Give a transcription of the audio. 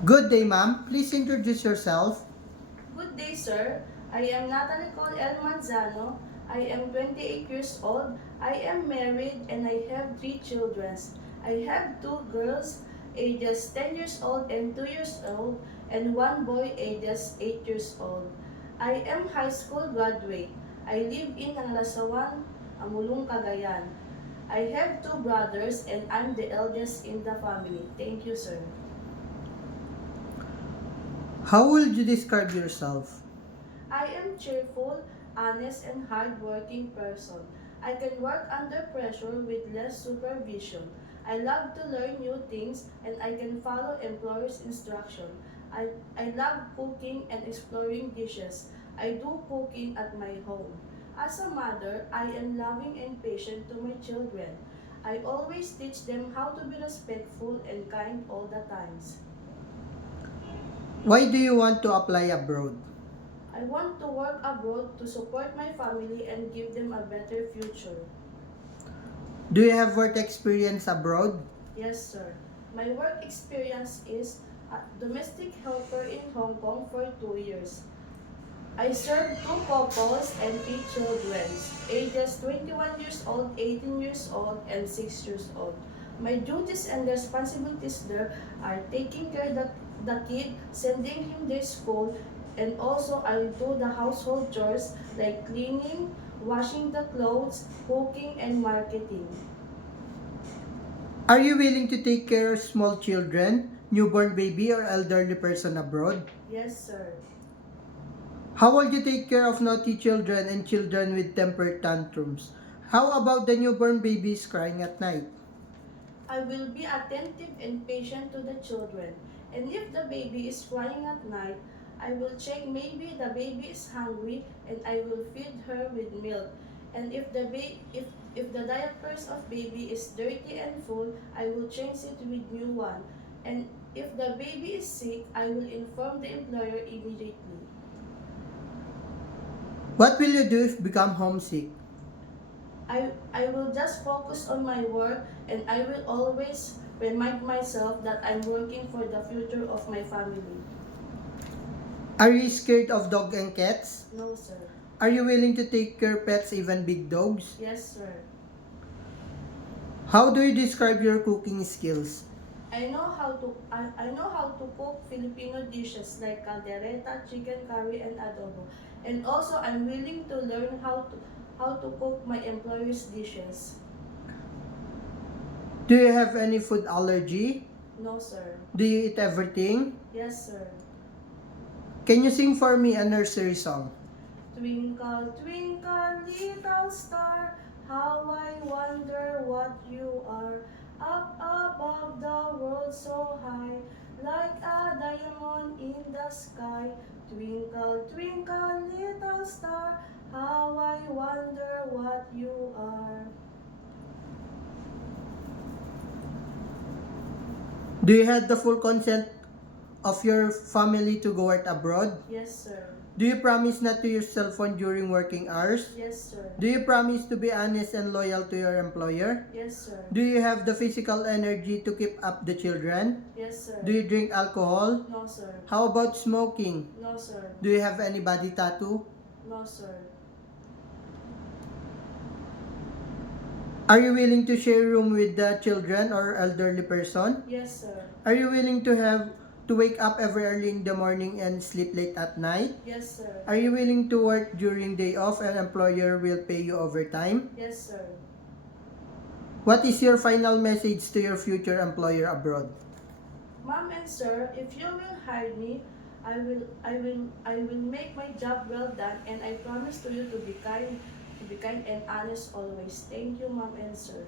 Good day, ma'am. Please introduce yourself. Good day, sir. I am Natalie Cole El Manzano. I am 28 years old. I am married and I have three children. I have two girls, ages 10 years old and 2 years old, and one boy, ages 8 years old. I am high school graduate. I live in Anglasawan, Amulong, Cagayan. I have two brothers and I'm the eldest in the family. Thank you, sir. How would you describe yourself? I am cheerful, honest, and hardworking person. I can work under pressure with less supervision. I love to learn new things and I can follow employer's instruction. I love cooking and exploring dishes. I do cooking at my home. As a mother, I am loving and patient to my children. I always teach them how to be respectful and kind all the times. Why do you want to apply abroad? I want to work abroad to support my family and give them a better future. Do you have work experience abroad? Yes, sir. My work experience is a domestic helper in Hong Kong for 2 years. I served two couples and three children, ages 21 years old, 18 years old, and 6 years old. My duties and responsibilities there are taking care of the kid, sending him to school, and also I do the household chores like cleaning, washing the clothes, cooking, and marketing. Are you willing to take care of small children, newborn baby, or elderly person abroad? Yes, sir. How will you take care of naughty children and children with temper tantrums? How about the newborn babies crying at night? I will be attentive and patient to the children. And if the baby is crying at night, I will check maybe the baby is hungry and I will feed her with milk. And if the diapers of baby is dirty and full, I will change it with new one. And if the baby is sick, I will inform the employer immediately. What will you do if you become homesick? I will just focus on my work and I will always remind myself that I'm working for the future of my family. Are you scared of dog and cats? No, sir. Are you willing to take care of pets, even big dogs? Yes, sir. How do you describe your cooking skills? I know how to cook Filipino dishes like caldereta, chicken curry, and adobo. And also I'm willing to learn how to cook my employer's dishes. Do you have any food allergy? No, sir. Do you eat everything? Yes, sir. Can you sing for me a nursery song? Twinkle, twinkle, little star, how I wonder what you are. Up above the world so high, like a diamond in the sky. Twinkle, twinkle, little star, how I wonder what you are. Do you have the full consent of your family to go out abroad? Yes, sir. Do you promise not to use cell phone during working hours? Yes, sir. Do you promise to be honest and loyal to your employer? Yes, sir. Do you have the physical energy to keep up the children? Yes, sir. Do you drink alcohol? No, sir. How about smoking? No, sir. Do you have any body tattoo? No, sir. Are you willing to share room with the children or elderly person? Yes, sir. Are you willing to wake up every early in the morning and sleep late at night? Yes, sir. Are you willing to work during day off and employer will pay you overtime? Yes, sir. What is your final message to your future employer abroad? Mom and sir, if you will hire me, I will make my job well done, and I promise to you to be kind and honest always. Thank you, mom and sir.